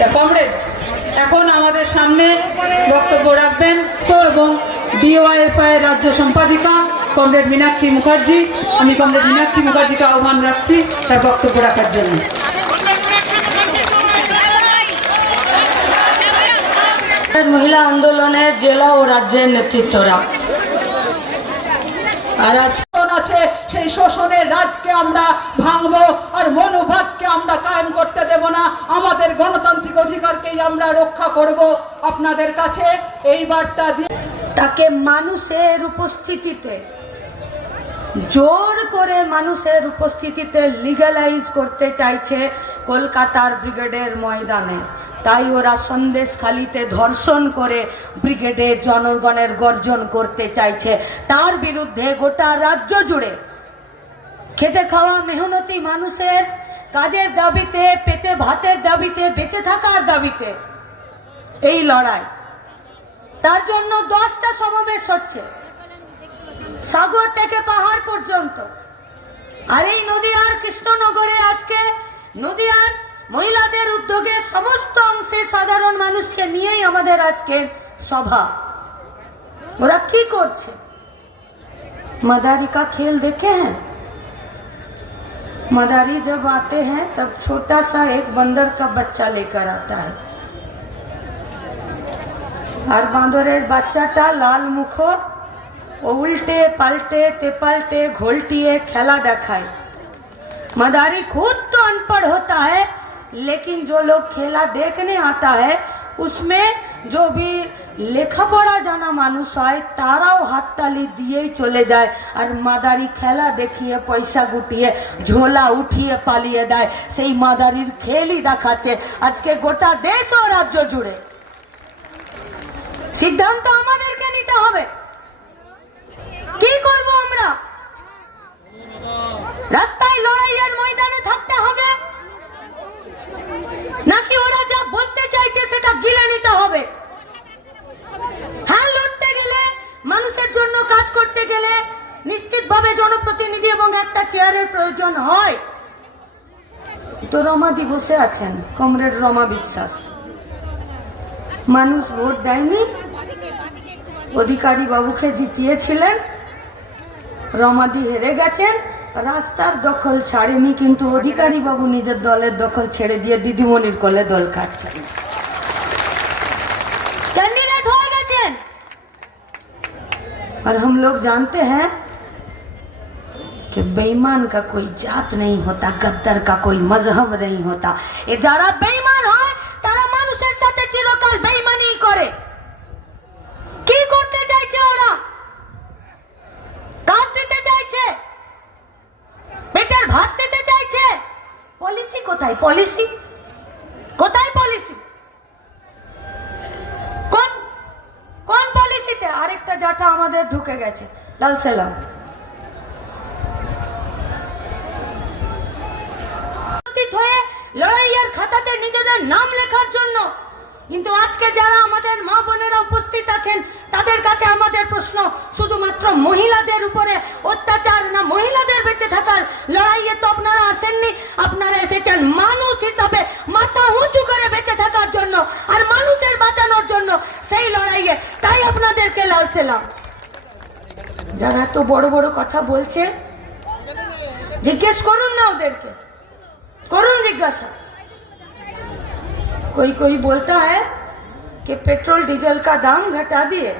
আচ্ছা কমরেড, এখন আমাদের সামনে বক্তব্য রাখবেন তো এবং ডিওয়াইএফআই রাজ্য সম্পাদিকা কমরেড মীনাক্ষী মুখার্জি। আমি কমরেড মীনাক্ষী মুখার্জিকে আহ্বান রাখছি তার বক্তব্য রাখার জন্য। মহিলা আন্দোলনের জেলা ও রাজ্যের নেতৃত্বরা। আর আছে, সেই শোষণের রাজকে আমরা ভাঙবো আর মনোভাবকে আমরা কায়েম করতে দেব না। আমাদের গণতান্ত্রিক অধিকারকেই আমরা রক্ষা করব। আপনাদের কাছে এই বার্তা দিয়ে তাকে মানুষের উপস্থিতিতে, জোর করে মানুষের উপস্থিতিতে লিগালাইজ করতে চাইছে কলকাতার ব্রিগেডের ময়দানে। তাই ওরা সন্দেশখালিতে ধর্ষণ করে ব্রিগেডে জনগণের গর্জন করতে চাইছে। তার বিরুদ্ধে গোটা রাজ্য জুড়ে খেটে খাওয়া মেহনতি মানুষের কাজের দাবিতে, পেটে ভাতের দাবিতে, বেঁচে থাকার দাবিতে এই লড়াই। তার জন্য দশটা সমাবেশ হচ্ছে। সাগর থেকে পাহাড় পর্যন্ত। আর এই নদীয়ার কৃষ্ণনগরে আজকে নদীয়ার মহিলাদের উদ্যোগে সমস্ত অংশে সাধারণ মানুষকে নিয়েই আমাদের আজকের সভা ওরা কি করছে मदारी का खेल देखे हैं मदारी जब आते हैं तब छोटा सा एक बंदर का बच्चा लेकर आता है আর বাঁদরের বাচ্চাটা লাল মুখো ও উল্টে পাল্টে तेपाल्टे घोलटिए खेला देखाए मदारी खुद तो अनपढ़ होता है लेकिन जो लोग खेला देखने आता है उसमें जो भी লেখাপড়া জানা মানুষ হয় তারাও হাততালি দিয়েই চলে যায় আর মাদারি খেলা দেখিয়ে পয়সা গুটিয়ে ঝোলা উঠিয়ে পালিয়ে দেয় সেই মাদারির খেলই দেখাচ্ছে আজকে গোটা দেশ ও রাজ্য জুড়ে সিদ্ধান্ত আমাদেরকে নিতে হবে কি করব আমরা রাস্তায় লড়াইয়ের ময়দানে থাকতে হবে নাকি ওরা যা বলতে চাইছে সেটা গিলে নিতে হবে? হ্যাঁ লড়তে গেলে, মানুষের জন্য কাজ করতে গেলে নিশ্চিতভাবে জনপ্রতিনিধি এবং একটা চেয়ারের প্রয়োজন হয়। তো রমাদি বসে আছেন, কমরেড রমা বিশ্বাস। মানুষ ভোট দেয়নি, অধিকারী বাবুকে জিতিয়েছিলেন, রমাদি হেরে গেছেন। রাস্তার দখল ছাড়েনি কিন্তু অধিকারী বাবু নিজের দলের দখল ছেড়ে দিয়ে দিদিমণির কোলে দল খাচ্ছেন कैंडिडेट हो गए और हम लोग जानते हैं कि बेईमान का कोई जात नहीं होता गद्दर का कोई मजहब नहीं होता এ যারা বেঈমান ঢুকে গেছে। লাল সালাম। হয়ে লড়াইয়ের খাতাতে নিজেদের নাম লেখার জন্য। কিন্তু আজকে যারা আমাদের মা বোনেরা উপস্থিত আছেন, তাদের কাছে আমাদের প্রশ্ন, শুধুমাত্র মহিলাদের উপরে অত্যাচার না মহিলাদের বেঁচে থাকার লড়াইয়ে তো আপনারা আসেননি? আপনারা এসেছেন মানুষ হিসাবে মাথা উঁচু করে বেঁচে থাকার জন্য আর মানুষের বাঁচানোর জন্য সেই লড়াইয়ে। তাই আপনাদেরকে লালছিলাম যারা এত বড় বড় কথা বলছে জিজ্ঞেস করুন না ওদেরকে করুন জিজ্ঞাসা कोई कोई बोलता है कि पेट्रोल डीजल का दाम घटा दिए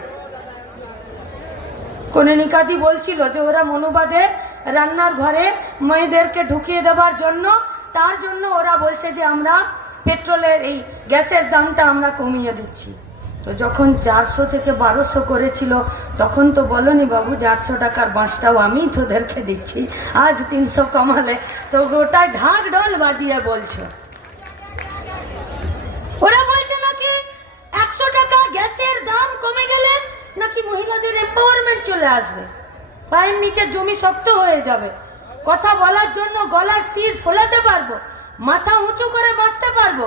কনেনিকাদি বলছিল যে ওরা মনোবাদে রান্নার ঘরে মেয়েদেরকে ঢুকিয়ে দেওয়ার জন্য তার জন্য ওরা বলছে যে আমরা পেট্রোলের এই গ্যাসের দামটা আমরা কমিয়ে দিচ্ছি তো যখন চারশো থেকে বারোশো করেছিল, তখন তো বলনি বাবু চারশো টাকার বাঁশটাও আমি তোদেরকে দিচ্ছি। আজ তিনশো কমালে। তো গোটা ঢাক ঢোল বাজিয়ে বলছো। ওরা বলছে নাকি একশো টাকা গ্যাসের দাম কমে গেলে নাকি মহিলাদের এম্পাওয়ারমেন্ট চলে আসবে? পায়ের নিচে জমি শক্ত হয়ে যাবে। কথা বলার জন্য গলার শির ফোলাতে পারব, মাথা উঁচু করে বাঁচতে পারব।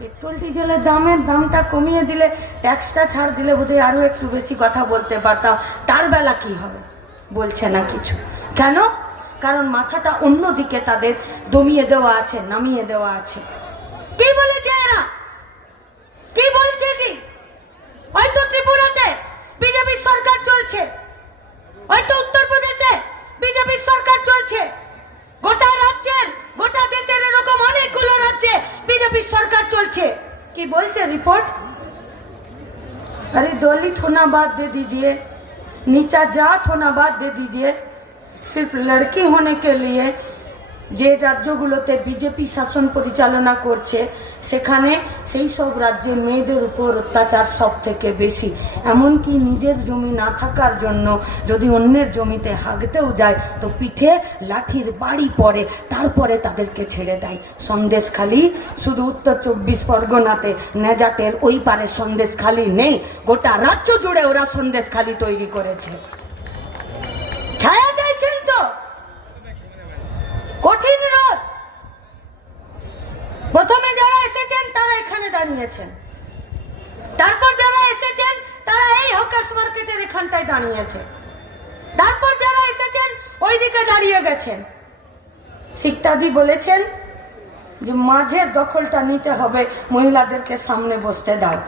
পেট্রোল ডিজেলের দামের দামটা কমিয়ে দিলে ট্যাক্সটা ছাড় দিলে বোধহয় আরও একটু বেশি কথা বলতে পারতাম। তার বেলা কি হবে? বলছে না কিছু। কেন? কারণ মাথাটা অন্য দিকে তাদের দমিয়ে দেওয়া আছে, নামিয়ে দেওয়া আছে। কি বলেছে এরা? কি বলছে কি? হয়তো ত্রিপুরাতে বিজেপি সরকার চলছে। হয়তো উত্তর রিपोर्ट अरे दलित होना बात दे दीजिए। नीचा जात होना बात दे दीजिए। सिर्फ़ लड़की होने के लिए যে রাজ্যগুলোতে বিজেপি শাসন পরিচালনা করছে, সেখানে সেই সব রাজ্যে মেয়েদের উপর অত্যাচার সব থেকে বেশি। এমনকি নিজের জমি না থাকার জন্য যদি অন্যের জমিতে হাগতেও যায়, তো পিঠে লাঠির বাড়ি পড়ে, তারপরে তাদেরকে ছেড়ে দেয়। সন্দেশখালি শুধু উত্তর চব্বিশ পরগনাতে নেজাতের ওই পারে সন্দেশখালি নেই, গোটা রাজ্য জুড়ে ওরা সন্দেশখালি তৈরি করেছে। ছায়া কঠিন রোধ। প্রথমে যারা এসেছেন, তারা এখানে দাঁড়িয়েছেন। তারপর যারা এসেছেন, তারা এই হকার্স মার্কেটের এখানটায় দাঁড়িয়েছে তারপর যারা এসেছেন, ওইদিকে দাঁড়িয়ে গেছেন। শিক্ষাদি বলেছেন যে, মাঝের দখলটা নিতে হবে, মহিলাদেরকে সামনে বসতে দাও।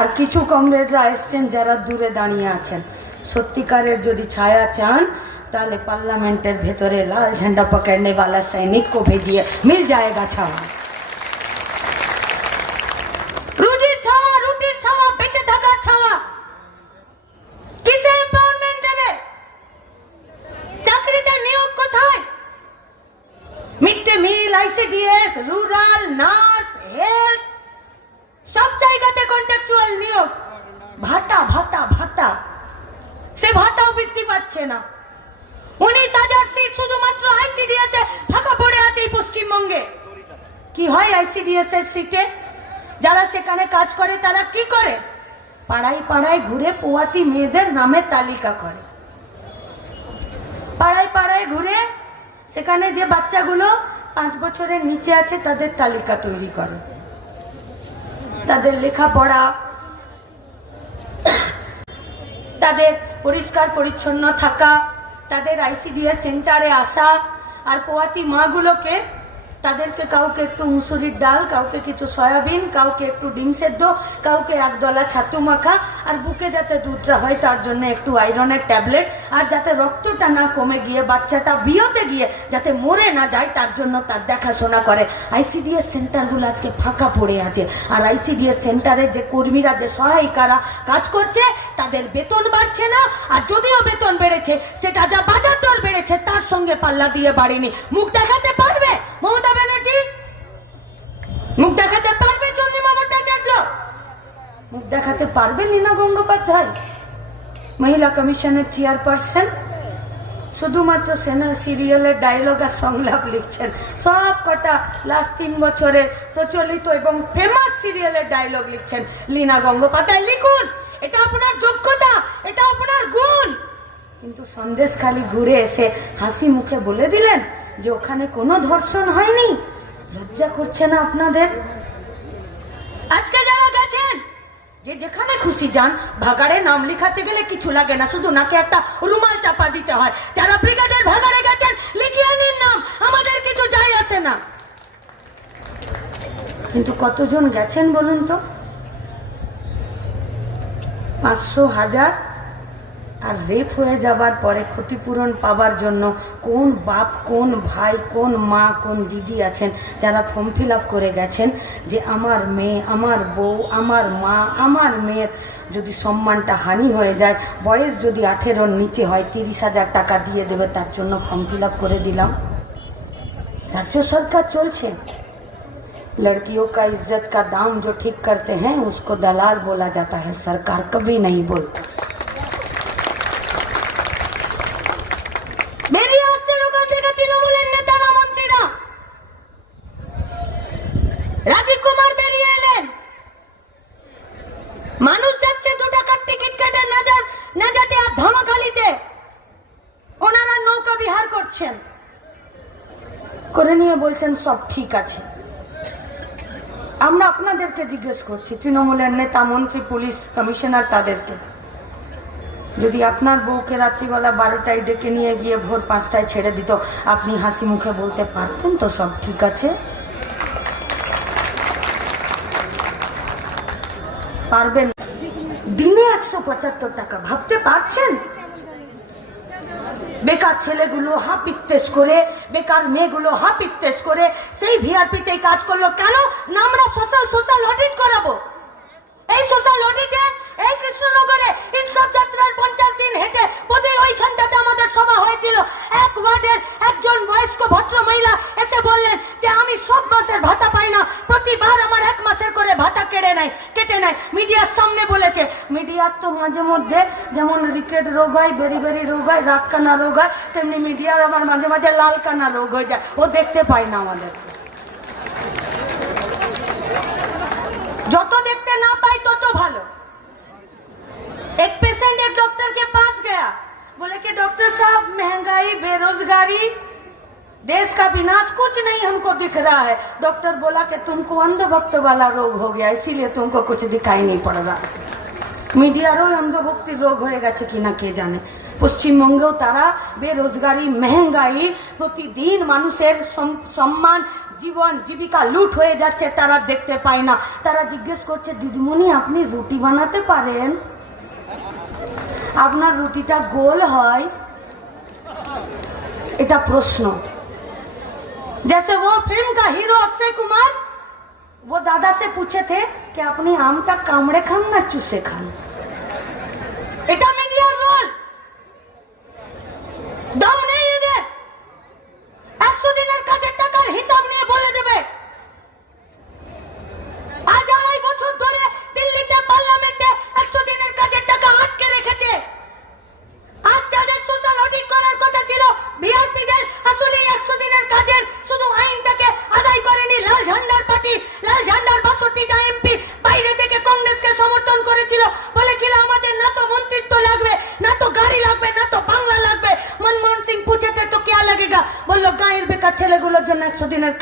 আর কিছু কমরেডরা এসছেন যারা দূরে দাঁড়িয়ে আছেন। সত্যিকারের যদি ছায়া চান ताले पार्लियामेंटर भेतरे लाल झंडा पकड़ने वाला सैनिक को भेजिए। मिल जाएगा Chhaava. ICDS rural nurse health সব জায়গাতে কন্ট্রাকচুয়াল নিয়োগ ভাতা ভাতা ভাতা সে ভাতাও বৃদ্ধি পাচ্ছে না উনিশ হাজার সিট শুধুমাত্র আইসিডিএস এ ফাঁকা পড়ে আছে পশ্চিমবঙ্গে। কি হয় আইসিডিএস এর সিটে যারা সেখানে কাজ করে, তারা কি করে? পাড়ায় পাড়ায় ঘুরে পোয়াতি মেয়েদের নামে তালিকা করে। পাড়ায় পাড়ায় ঘুরে সেখানে যে বাচ্চাগুলো পাঁচ বছরের নিচে আছে, তাদের তালিকা তৈরি করে। তাদের লেখাপড়া, তাদের পরিষ্কার পরিচ্ছন্ন থাকা তাদের আইসিডিএস সেন্টারে আসা আর পোয়াতি মাগুলোকে তাদেরকে কাউকে একটু মুসুরির ডাল, কাউকে কিছু সয়াবিন, কাউকে একটু ডিম সেদ্ধ, কাউকে একদলা ছাতু মাখা, আর বুকে যাতে দুধটা হয় তার জন্য একটু আয়রনের ট্যাবলেট, আর যাতে রক্তটা না কমে গিয়ে, বাচ্চাটা বিয়েতে গিয়ে যাতে মরে না যায়, তার জন্য তার দেখাশোনা করে। আইসিডিএস সেন্টারগুলো আজকে ফাঁকা পড়ে আছে। আর আইসিডিএস সেন্টারে যে কর্মীরা, যে সহায়িকারা কাজ করছে, তাদের বেতন বাড়ছে না। আর যদিও বেতন বেড়েছে, সেটা যা বাজার দর বেড়েছে, তার সঙ্গে পাল্লা দিয়ে বাড়েনি। মুখ দেখাতে পারবে? মমতা ব্যানার্জি? মুখ দেখাতে পারবে চন্দ্রিমা ভট্টাচার্য মুখ দেখাতে পারবে লীনা গঙ্গোপাধ্যায়? মহিলা কমিশনের চেয়ারপারসন? শুধুমাত্র সেনা সিরিয়ালের ডায়লগ আর সংলাপ লিখছেন। সব কটা লাস্ট তিন বছরে প্রচলিত এবং ফেমাস সিরিয়ালের ডায়লগ লিখছেন লীনা গঙ্গোপাধ্যায়। লিখুন, এটা আপনার যোগ্যতা, এটা আপনার গুণ। কিন্তু সন্দেশ খালি ঘুরে এসে হাসি মুখে বলে দিলেন যে ওখানে কোনো ধর্ষণ হয়নি? লজ্জা করছে না আপনাদের? আজকে যারা গেছেন, যে যেখানে খুশি যান, ভাগাড়ে নাম লিখাতে গেলে কিছু লাগে না। শুধু নাকে একটা রুমাল চাপা দিতে হয়। যারা ব্রিগেডের ভাগাড়ে গেছেন, লিখিয়ে নিন নাম। আমাদের কিছু যাই আসে না। কিন্তু কতজন গেছেন বলুন তো? পাঁচশো হাজার আর রেপ হয়ে যাবার পরে ক্ষতিপূরণ পাবার জন্য কোন বাপ কোন ভাই কোন মা কোন দিদি আছেন যারা ফর্ম ফিল আপ করে গেছেন যে আমার মেয়ে আমার বউ আমার মা আমার মেয়ের যদি সম্মানটা হানি হয়ে যায় বয়স যদি আঠেরোর নিচে হয় তিরিশ হাজার টাকা দিয়ে দেবে তার জন্য ফর্ম ফিল আপ করে দিলাম রাজ্য সরকার চলছে लड़कियों का इज्जत का दाम जो ठीक करते हैं उसको दलाल बोला जाता है सरकार कभी नहीं बोलती সব ঠিক আছে। আমরা আপনাদেরকে জিজ্ঞেস করছি, তৃণমূলের নেতা, মন্ত্রী, পুলিশ, কমিশনার তাদেরকে। যদি আপনার বউকে রাত্রিবেলা বারোটায় ডেকে নিয়ে গিয়ে ভোর পাঁচটায় ছেড়ে দিত, আপনি হাসি মুখে বলতে পারতেন, তো সব ঠিক আছে? পারবেন? দিনে একশো পঁচাত্তর টাকা, ভাবতে পারছেন? বেকার ছেলেগুলো হাফ করে বেকার মেয়েগুলো হাফ টেস্ট করে সেই ভিআরপিতেই কাজ করল। কেন? না আমরা সোশ্যাল সোশ্যাল অডিট করাবো। রিকেট রোগ হয় বেরি বেরি রোগ হয় রাত কানা রোগ হয় তেমনি মিডিয়ার আমার মাঝে মাঝে লাল কানা রোগ হয়ে যায় ও দেখতে পায় না আমাদের যত দেখতে ना पाई तो तो भालो एक पेशेंट एक डॉक्टर के पास गया बोले कि डॉक्टर साहब महंगाई बेरोजगारी देश का विनाश कुछ नहीं हमको दिख रहा है डॉक्टर बोला कि तुमको अंधभक्त वाला रोग हो गया इसीलिए तुमको कुछ दिखाई नहीं पड़ रहा মিডিয়ারও অন্ধভক্তির রোগ হয়ে গেছে কিনা কে জানে পশ্চিমবঙ্গেও তারা বেরোজগারি মেহেঙ্গাই প্রতিদিন মানুষের সম- সম্মান জীবন জীবিকা লুট হয়ে যাচ্ছে তারা দেখতে পায় না তারা জিজ্ঞেস করছে দিদিমণি আপনি রুটি বানাতে পারেন আপনার রুটিটা গোল হয় এটা প্রশ্ন जैसे वो फिल्म का हीरो अक्षय कुमार वो दादा से पूछे थे কি আপনি আমটা কামড়ে খান না চুষে খান এটা মিডিয়ার রোল দম নেই এদের একশো দিনের কাজের টাকার হিসাব নিয়ে বলে দেবে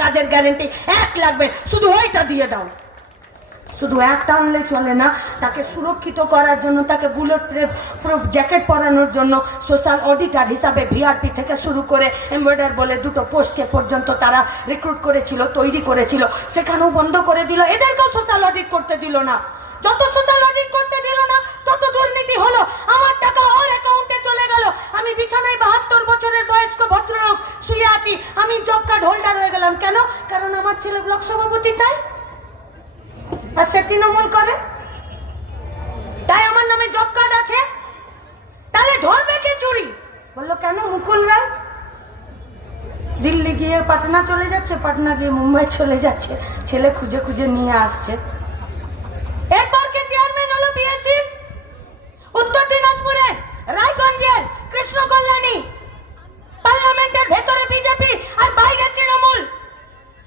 কাজের গ্যারেন্টি এক লাগবে। শুধু ওইটা দিয়ে দাও। শুধু একটা আনলে চলে না, তাকে সুরক্ষিত করার জন্য, তাকে বুলেট প্রুফ জ্যাকেট পরানোর জন্য সোশ্যাল অডিটার হিসাবে ভিআরপি থেকে শুরু করে এমব্রয়ডার বলে দুটো পোস্টকে পর্যন্ত তারা রিক্রুট করেছিল, তৈরি করেছিল। সেখানেও বন্ধ করে দিল। এদেরকেও সোশ্যাল অডিট করতে দিল না। যত সোশ্যাল অডিট করতে দিল না, তত দুর্নীতি হলো। আমার টাকা ওর অ্যাকাউন্টে চলে গেল। আমি বিছানায় বাহাত্তর বছরের বয়স্ক ভদ্রলোক শুয়ে আছি। আমি জব কার্ড হোল্ডার হয়ে গেলাম। কেন? কারণ আমার ছেলে ব্লক সভাপতি, তাই? আর সে তৃণমূল করে। তাই আমার নামে জব কার্ড আছে তাহলে ধরবে কে চুরি? বলল, কেন মুকুল রায়? দিল্লি গিয়ে পাটনা চলে যাচ্ছে, পাটনা গিয়ে মুম্বাই চলে যাচ্ছে। ছেলে খুঁজে খুঁজে নিয়ে আসছে এরপর কে চেয়ারম্যান হলো পিএসসি উত্তর দিনাজপুরে রায়গঞ্জের কৃষ্ণ কল্যাণী পার্লামেন্টের ভেতরে বিজেপি আর বাইরে তৃণমূল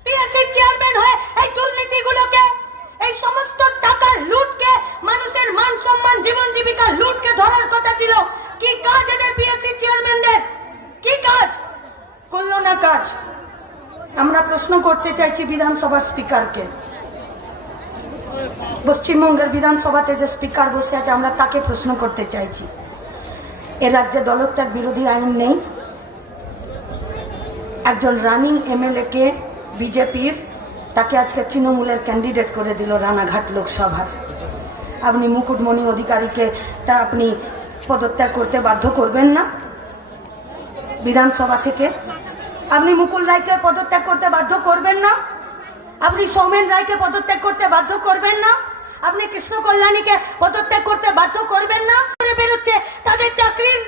পিএসসির চেয়ারম্যান হয়ে এই দুর্নীতিগুলোকে এই সমস্ত টাকা লুটকে মানুষের মান সম্মান জীবন জীবিকা লুটকে ধরার কথা ছিল কি কাজ এদের পিএসসি চেয়ারম্যানদের কি কাজ করল না কাজ আমরা প্রশ্ন করতে চাইছি বিধানসভার স্পিকারকে। পশ্চিমবঙ্গের বিধানসভাতে যে স্পিকার বসে আছে, আমরা তাকে প্রশ্ন করতে চাইছি। এ রাজ্যে দলত্যাগ বিরোধী আইন নেই। একজন রানিং এমএলএ কে বিজেপির, তাকে আজকে তৃণমূলের ক্যান্ডিডেট করে দিল রানাঘাট লোকসভার। আপনি মুকুটমণি অধিকারীকে তা আপনি পদত্যাগ করতে বাধ্য করবেন না বিধানসভা থেকে। আপনি মুকুল রায়কে পদত্যাগ করতে বাধ্য করবেন না। আপনি সৌমেন রায়কে পদত্যাগ করতে বাধ্য করবেন না? আপনি কৃষ্ণ কল্যাণীকে পদত্যাগ করতে বাধ্য করবেন না? বেরোচ্ছে, তাদের চাকরির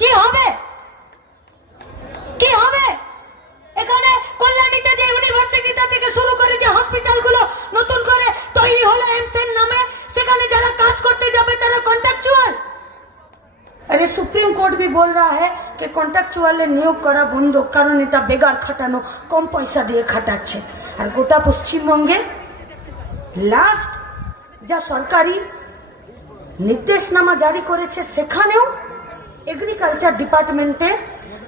কি হবে? কি হবে? এখানে কল্যাণীতে যে ইউনিভার্সিটিটা থেকে শুরু করে যে হসপিটালগুলো নতুন করে তৈরি হলো এমস এর নামে, সেখানে যারা কাজ করতে যাবে, তারা কন্ট্রাকচুয়াল আরে সুপ্রিম কোর্ট भी बोल रहा है कि কন্ট্রাকচুয়ালে নিয়োগ করা বন্ধ কারণ এটা বেগার খাটানো কম পয়সা দিয়ে খাটাচ্ছে আর গোটা পশ্চিমবঙ্গে লাস্ট যা সরকারি নির্দেশনামা জারি করেছে সেখানেও এগ্রিকালচার ডিপার্টমেন্টে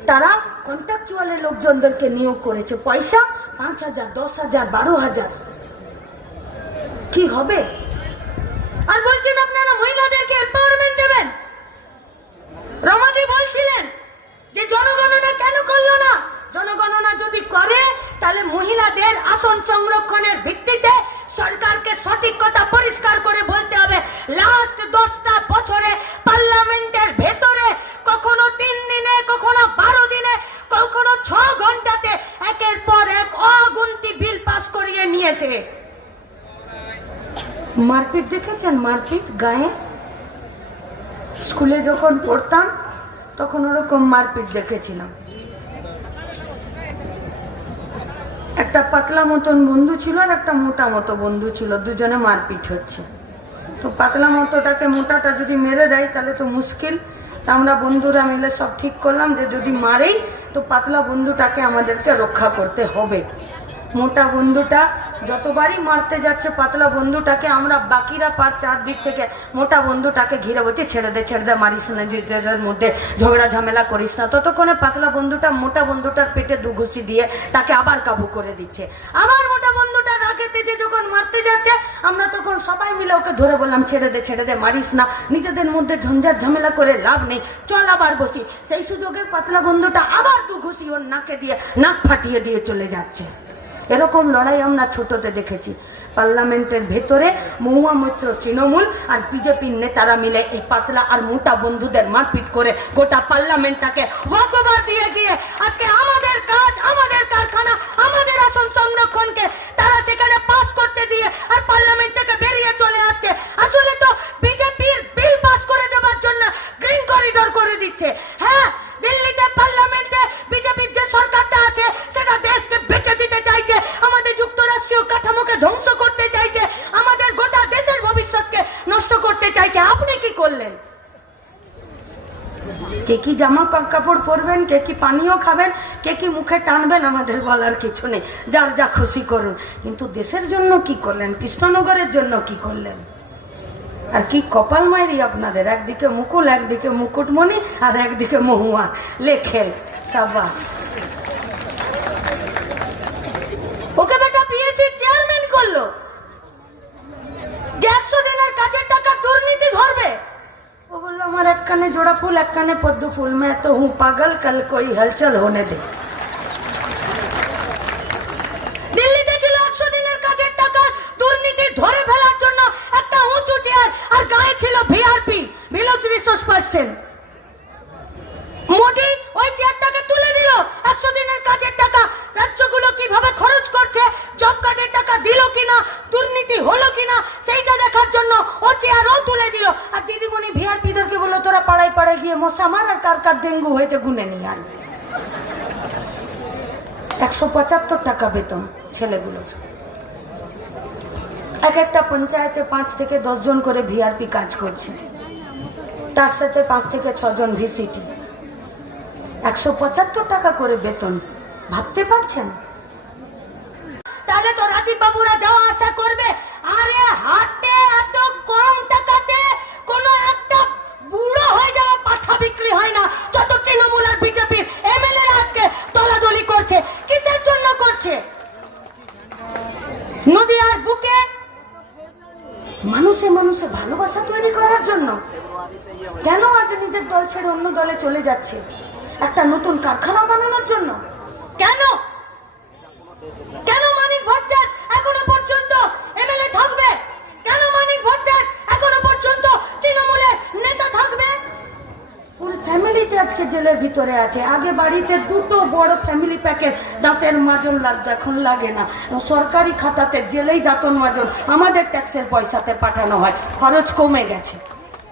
তারা কন্ট্রাকচুয়ালের লোকজনদেরকে নিয়োগ করেছে পয়সা পাঁচ হাজার দশ হাজার বারো হাজার কি হবে আর বলছেন আপনারা মহিলাদেরকে এম্পাওয়ারমেন্ট দেবেন রমাদি বলছিলেন যে জনগণনা কেন করল না? জনগণনা যদি করে, তাহলে মহিলাদের আসন সংরক্ষণের ভিত্তিতে সরকারকে সঠিক কথা পরিষ্কার করে বলতে হবে। লাস্ট দশটা বছরে পার্লামেন্টের ভেতরে কখনো তিন দিনে, কখনো বারো দিনে, কখনো ছ ঘন্টাতে একের পর এক অগুন্তি বিল পাস করিয়ে নিয়েছে। মারপিট দেখেছেন মারপিট গায়ে? স্কুলে যখন পড়তাম, তখন ওরকম মারপিট দেখেছিলাম। একটা পাতলা মতন বন্ধু ছিল আর একটা মোটা মতো বন্ধু ছিল, দুজনে মারপিট হচ্ছে। তো পাতলা মতোটাকে মোটাটা যদি মেরে দেয়, তাহলে তো মুশকিল। তা আমরা বন্ধুরা মিলে সব ঠিক করলাম যে যদি মারেই, তো পাতলা বন্ধুটাকে আমাদেরকে রক্ষা করতে হবে। মোটা বন্ধুটা যতবারই মারতে যাচ্ছে পাতলা বন্ধুটাকে, আমরা বাকিরা পার চারদিক থেকে মোটা বন্ধুটাকে ঘিরে বলছি, ছেড়ে দে ছেড়ে দে, মারিস না নিজেদের মধ্যে ঝগড়া, ঝামেলা করিস না। ততক্ষণে পাতলা বন্ধুটা মোটা বন্ধুটার পেটে দু ঘুষি দিয়ে তাকে আবার কাবু করে দিচ্ছে। আবার মোটা বন্ধুটা রাগে তেজে যখন মারতে যাচ্ছে, আমরা তখন সবাই মিলে ওকে ধরে বললাম, ছেড়ে দে ছেড়ে দে, মারিস না। নিজেদের মধ্যে ঝঞ্ঝাট, ঝামেলা করে লাভ নেই। চল আবার বসি। সেই সুযোগে পাতলা বন্ধুটা আবার দু ঘুষি ওর নাকে দিয়ে নাক ফাটিয়ে দিয়ে চলে যাচ্ছে। এরকম লড়াই আমরা ছোটতে দেখেছি। পার্লামেন্টের ভেতরে মহুয়া মৈত্র তৃণমূল আর বিজেপির নেতারা মিলে এই পাতলা আর মোটা বন্ধুদের মারপিট করে গোটা পার্লামেন্টটাকে ওয়াকওভার দিয়ে দিয়ে আজকে আমাদের কাজ, আমাদের কারখানা, আমাদের আসন সংরক্ষণকে তারা সেখানে পাস করতে দিয়ে আর পার্লামেন্ট থেকে বেরিয়ে চলে আসছে। আসলে তো বিজেপির বিল পাস করে দেওয়ার জন্য গ্রিন করিডোর করে দিচ্ছে। হ্যাঁ করলেন? কে কি জামা কাপড় পরবেন, কে কি পানীয় খাবেন, কে কি মুখে টানবেন, আমাদের বলার কিছু নেই। যার যা খুশি করুন। কিন্তু দেশের জন্য কি করলেন? কৃষ্ণনগরের জন্য কি করলেন? আর কি কপাল মায়েরই আপনাদের? একদিকে মুকুল, একদিকে মুকুটমণি, আর একদিকে মহুয়া। লেখেল সাবাস। ওকে বেটা পিএসসি एक कने जोड़ा फूल एक कने पद्दू फूल। मैं तो हूँ पागल, कल कोई हलचल होने दे। একশো পঁচাত্তর টাকা বেতন ছেলেগুলোর। এক একটা পঞ্চায়েতে পাঁচ থেকে দশ জন করে ভিআরপি কাজ করছে। তার সাথে পাঁচ থেকে ছজন ভিসিটি একশো পঁচাত্তর টাকা করে বেতন। ভাবতে পারছেন? তাহলে তো রাজীব বাবুরা যাওয়া আসা করবে। আরে হাটে এত কম টাকাতে কোনো একটা বুড়ো হয়ে যাওয়া পাঠা বিক্রি হয় না। যত তৃণমূল আর বিজেপির এমএলএ আজকে দলাদলি করছে। নদী আর বুকে মানুষে মানুষে ভালোবাসা তৈরি করার জন্য কেন আজ নিজের দল ছেড়ে অন্য দলে চলে যাচ্ছে? একটা নতুন কারখানা বানানোর জন্য? কেন? কেন মানিক ভট্টাচার্য এখনও পর্যন্ত এমএলএ থাকবে কেন মানিক ভট্টাচার্য এখনও পর্যন্ত তৃণমূলের নেতা থাকবে ফুল ফ্যামিলিতে আজকে জেলের ভিতরে আছে। আগে বাড়িতে দুটো বড় ফ্যামিলি প্যাকেট দাঁতের মাজন লাগতো, এখন লাগে না। সরকারি খাতাতে জেলেই দাঁতন মাজন। আমাদের ট্যাক্সের পয়সাতে পাঠানো হয়। খরচ কমে গেছে।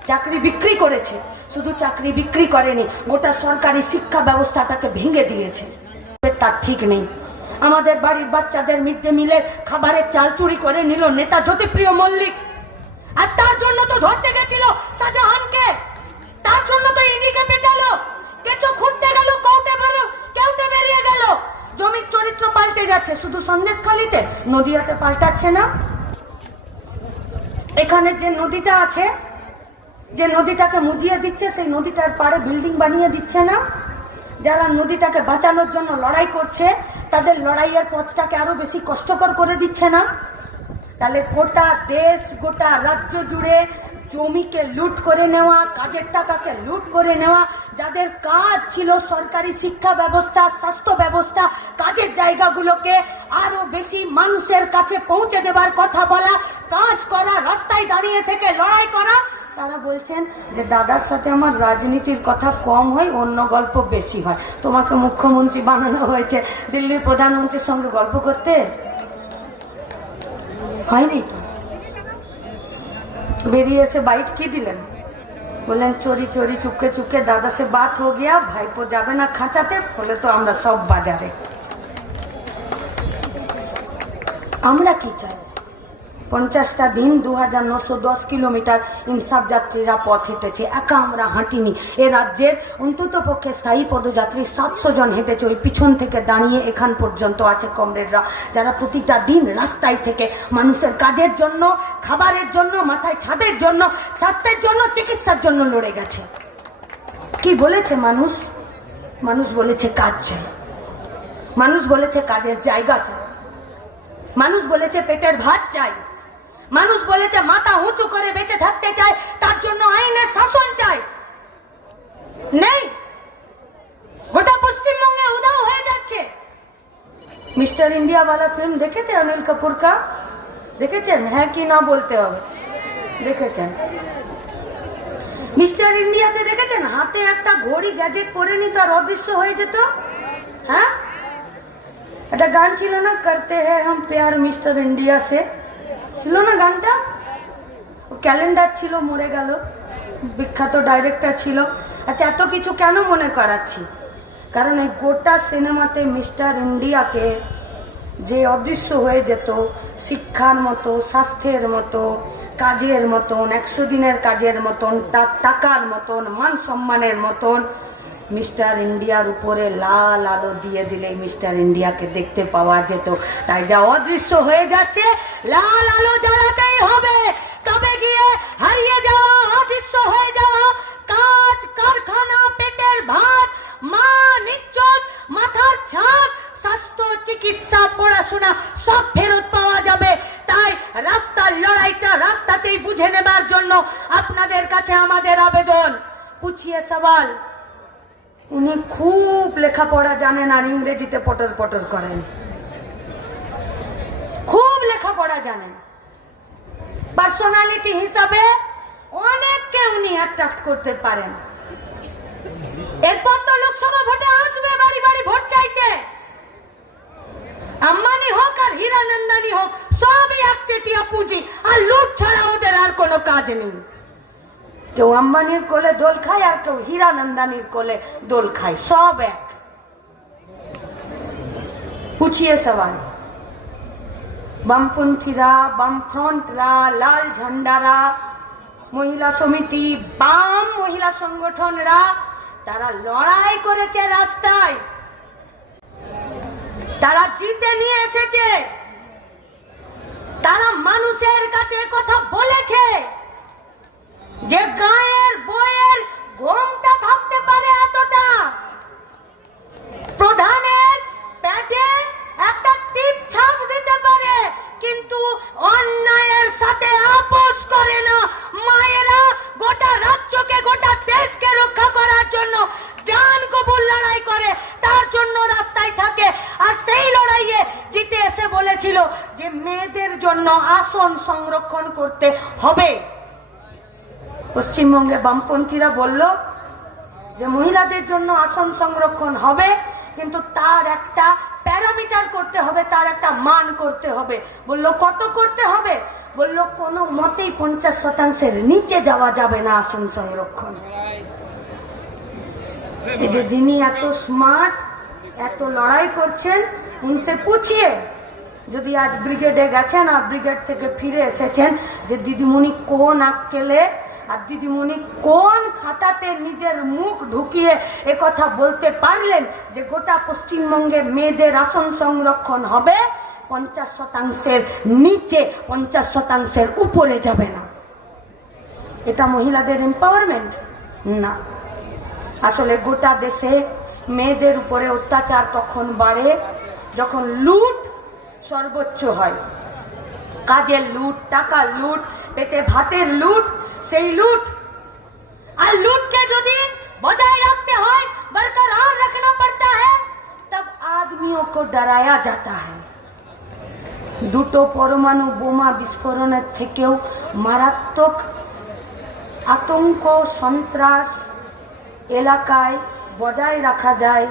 চাকরি বিক্রি করেছে। শুধু চাকরি বিক্রি করেনি, গোটা সরকারি শিক্ষা ব্যবস্থাটাকে ভেঙে দিয়েছে। তার ঠিক নেই। আমাদের বাড়ির বাচ্চাদের মিড ডে মিলে খাবারের চাল চুরি করে নিল নেতা জ্যোতিপ্রিয় মল্লিক। আর তার জন্য তো ধরতে গেছিল শাহজাহানকে। তার জন্য তো ইডিকে পেটালো কেঁচো খুঁড়তে গেল, কৌটে বেরো কেউটে বেরিয়ে গেল। জমির চরিত্র পাল্টে যাচ্ছে, শুধু সন্দেশখালিতে? নদীয়াতে পাল্টাচ্ছে না? এখানে যে নদীটা আছে, যে নদীটাকে মুজিয়ে দিচ্ছে, সেই নদীটার পাড়ে বিল্ডিং বানিয়ে দিচ্ছে না? যারা নদীটাকে বাঁচানোর জন্য লড়াই করছে, তাদের লড়াইয়ের পথটাকে আরও বেশি কষ্টকর করে দিচ্ছে না? তাহলে গোটা দেশ, গোটা রাজ্য জুড়ে জমিকে লুট করে নেওয়া, কাজের টাকাকে লুট করে নেওয়া, যাদের কাজ ছিল সরকারি শিক্ষা ব্যবস্থা, স্বাস্থ্য ব্যবস্থা, কাজের জায়গাগুলোকে আরও বেশি মানুষের কাছে পৌঁছে দেবার কথা বলা, কাজ করা, রাস্তায় দাঁড়িয়ে থেকে লড়াই করা, তারা বলছেন যে দাদার সাথে আমার রাজনীতির কথা কম হয়, অন্য গল্প বেশি হয়। তোমাকে মুখ্যমন্ত্রী বানানো হয়েছে, দিল্লির প্রধানমন্ত্রীর সঙ্গে গল্প করতে? হয়নি? বেরিয়ে এসে বাইট কি দিলেন? বললেন, চোরি চোরি, চুপকে চুপকে, দাদা সে বাত হো গিয়া, ভাইপো যাবে না খাঁচাতে, ফলে তো আমরা সব বাজারে। আমরা কি চাই? পঞ্চাশটা দিন দু হাজার নশো দশ কিলোমিটার ইনসাফ যাত্রীরা পথ হেঁটেছে। একা আমরা হাঁটিনি। এ রাজ্যের অন্তত পক্ষে স্থায়ী পদযাত্রী সাতশো জন হেঁটেছে। ওই পিছন থেকে দাঁড়িয়ে এখান পর্যন্ত আছে কমরেডরা, যারা প্রতিটা দিন রাস্তায় থেকে মানুষের কাজের জন্য, খাবারের জন্য, মাথায় ছাদের জন্য, স্বাস্থ্যের জন্য, চিকিৎসার জন্য লড়ে গেছে। কি বলেছে মানুষ? মানুষ বলেছে কাজ চাই। মানুষ বলেছে কাজের জায়গা চাই। মানুষ বলেছে পেটের ভাত চাই। মানুষ বলেছে মাথা উঁচু করে বেঁচে থাকতে চায়, তার জন্য আইনের শাসন চায়। নেই। গোটা পশ্চিমবঙ্গে উদাও হয়ে যাচ্ছে। মিস্টার ইন্ডিয়া वाला ফিল্ম দেখেছে অনিল কাপুর কা দেখেছেন? হ্যাঁ কি না বলতে হবে। দেখেছেন। মিস্টার ইন্ডিয়াতে দেখেছেন? হাতে একটা ঘড়ি গ্যাজেট পরে নি আর অদৃশ্য হয়ে যেত। হ্যাঁ? একটা গান ছিল না, করতে হ্যাঁ হাম প্যার মিস্টার ইন্ডিয়া সে। ছিল না গানটা? ক্যালেন্ডার ছিল, মরে গেল। বিখ্যাত ডাইরেক্টর ছিল। আচ্ছা এত কিছু কেন মনে করাচ্ছি? কারণ এই গোটা সিনেমাতে মিস্টার ইন্ডিয়াকে যে অদৃশ্য হয়ে যেত, শিক্ষার মতো, স্বাস্থ্যের মতো, কাজের মতন, একশো দিনের কাজের মতন, তার টাকার মতন, মান সম্মানের মতন মিস্টার ইন্ডিয়ার উপরে লাল আলো দিয়ে দিলে মিস্টার ইন্ডিয়াকে দেখতে পাওয়া যেত। তাই যা অদৃশ্য হয়ে যাচ্ছে, লাল আলো জ্বালাতেই হবে। তবে গিয়ে হারিয়ে যাওয়া, অদৃশ্য হয়ে যাওয়া কাজ, কারখানা, পেটের ভাত, মা নিশ্চত মাথার ছাদ, স্বাস্থ্য, চিকিৎসা, পড়াশোনা, সব ফেরত পাওয়া যাবে। তাই রাস্তার লড়াইটা রাস্তাতেই বুঝে নেবার জন্য আপনাদের কাছে আমাদের আবেদন। পুছিয়ে সওয়াল উনি খুব লেখাপড়া জানেন আর ইংরেজিতে পটর পটর করেন। খুব লেখাপড়া জানেন। পার্সোনালিটি হিসাবে অনেককে উনি অ্যাট্রাক্ট করতে পারেন। এরপর তো লোকসভা ভোটে আসবে বাড়ি বাড়ি ভোট চাইতে। আম্বানি হোক আর হীরানন্দানি হোক, সবই একচেটিয়া পুঁজি, আর লুট ছাড়া ওদের আর কোনো কাজ নেই। কেউ আম্বানির কোলে দোল খায় আর কেউ হীরানন্দানির কোলে দোল খায়, সব এক। পুছিয়ে সওয়াল বামপন্থীরা, বামফ্রন্টরা, লাল ঝান্ডারা, মহিলা সমিতি, বাম মহিলা সংগঠনরা, তারা লড়াই করেছে রাস্তায়। তারা জিতে নিয়ে এসেছে। তারা মানুষের কাছে কথা বলেছে। যে গায়ের, বইয়ের ঘোমটা থাকতে পারে এতটা। প্রধানের প্যাটে একটা টিপ ছাপ দিতে পারে, কিন্তু অন্যায়ের সাথে আপোষ করে না। মায়েরা গোটা রাজ্যকে, গোটা দেশকে রক্ষা করার জন্য জান কবুল লড়াই করে, তার জন্য রাস্তায় থাকে। আর সেই লড়াইয়ে জিতে এসে বলেছিল যে মেয়েদের জন্য আসন সংরক্ষণ করতে হবে। পশ্চিমবঙ্গে বামপন্থীরা বলল যে মহিলাদের জন্য আসন সংরক্ষণ হবে, কিন্তু তার একটা প্যারামিটার করতে হবে, তার একটা মান করতে হবে। বলল, কত করতে হবে? বলল, কোনো মতেই পঞ্চাশ শতাংশের নিচে যাওয়া যাবে না আসন সংরক্ষণ। যে যিনি এত স্মার্ট, এত লড়াই করছেন, উনসে পুছিয়ে যদি আজ ব্রিগেডে গেছেন আর ব্রিগেড থেকে ফিরে এসেছেন যে দিদিমণি কোন আক্কেলে আর দিদিমণি কোন খাতাতে নিজের মুখ ঢুকিয়ে কথা বলতে পারলেন যে গোটা পশ্চিমবঙ্গে মেয়েদের আসন সংরক্ষণ হবে? পঞ্চাশ শতাংশের নিচে, পঞ্চাশ শতাংশের উপরে যাবে না। এটা মহিলাদের এম্পাওয়ারমেন্ট না। আসলে গোটা দেশে মেয়েদের উপরে অত্যাচার তখন বাড়ে যখন লুট সর্বোচ্চ হয়। কাজের লুট টাকা লুট পেটে ভাতের লুট, সেই লুট। আর লুটকে যদি বজায় রাখতে হয় বরকরার रखना पड़ता है तब आदमियों को डराया जाता দুটো পরমাণু বোমা বিস্ফোরণের থেকেও মারাত্মক আতঙ্ক, সন্ত্রাস এলাকায় বজায় রাখা যায়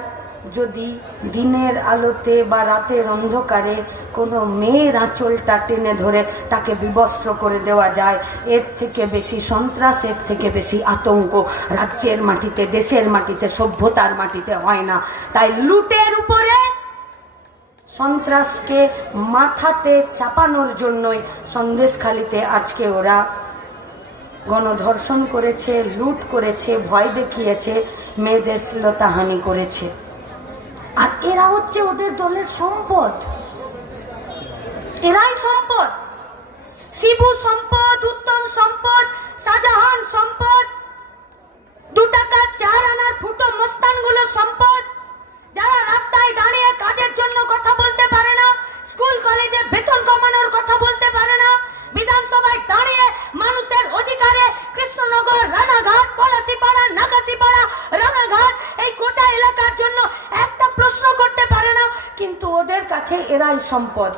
যদি দিনের আলোতে বা রাতের অন্ধকারে কোনো মেয়ের আঁচলটা টেনে ধরে তাকে বিবস্ত্র করে দেওয়া যায়। এর থেকে বেশি সন্ত্রাস, এর থেকে বেশি আতঙ্ক। রাজ্যের মাটিতে, দেশের মাটিতে, সভ্যতার মাটিতে হয় না। তাই লুটের উপরে সন্ত্রাসকে মাথাতে চাপানোর জন্যই সন্দেশখালিতে আজকে ওরা গণধর্ষণ করেছে, লুট করেছে, ভয় দেখিয়েছে, মেয়েদের শ্লীলতাহানি করেছে। আর এরা হচ্ছে ওদের দলের সম্পদ। এরাই সম্পদ। শিবু সম্পদ, উত্তম সম্পদ, শাহজাহান সম্পদ। দু টাকা চার আনার ফুটো মস্তানগুলো সম্পদ। যারা রাস্তায় দাঁড়িয়ে কাজের জন্য কথা বলতে পারে না, স্কুল, কলেজে বেতন কমানোর কথা বলতে পারে না, বিধানসভায় দাঁড়িয়ে মানুষের অধিকারে কৃষ্ণনগর, রানাঘাট, পলাশিপাড়া নাগাসিপাড়া রানাঘাট, এই গোটা এলাকার জন্য একটা প্রশ্ন করতে পারে না, কিন্তু ওদের কাছে এরাই সম্পদ।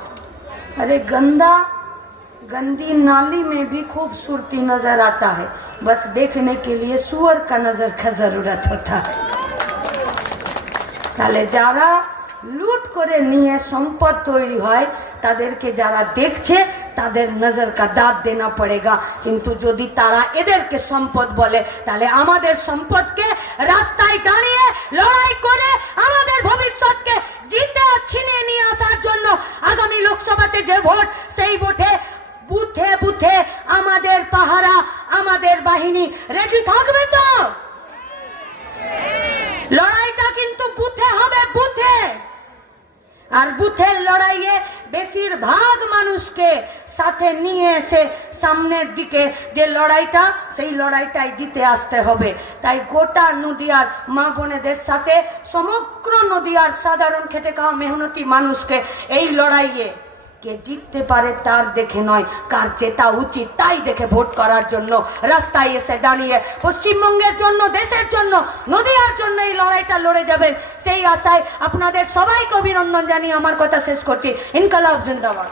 अरे गंदा गंदी नाली में भी खूबसूरती नजर आता है बस देखने के लिए सुअर का नजर का जरूरत होता है তাহলে যারা লুট করে নিয়ে সম্পদ তৈরি হয় তাদেরকে যারা দেখছে তাদের নজর কা দাঁত দেনা পড়েগা কিন্তু যদি তারা এদেরকে সম্পদ বলে তাহলে আমাদের সম্পদকে রাস্তায় দাঁড়িয়ে লড়াই এসে সামনের দিকে যে লড়াইটা, সেই লড়াইটাই জিতে আসতে হবে। তাই গোটা নদিয়ার মা বোনেদের সাথে সমগ্র নদিয়ার সাধারণ খেটে খাওয়া মেহনতি মানুষকে এই লড়াইয়ে কে জিততে পারে তার দেখে নয়, কার জেতা উচিত তাই দেখে ভোট করার জন্য রাস্তায় এসে দাঁড়িয়ে পশ্চিমবঙ্গের জন্য, দেশের জন্য, নদীয়ার জন্য এই লড়াইটা লড়ে যাবেন। সেই আশায় আপনাদের সবাইকে অভিনন্দন জানিয়ে আমার কথা শেষ করছি। ইনকালাব জিন্দাবাদ।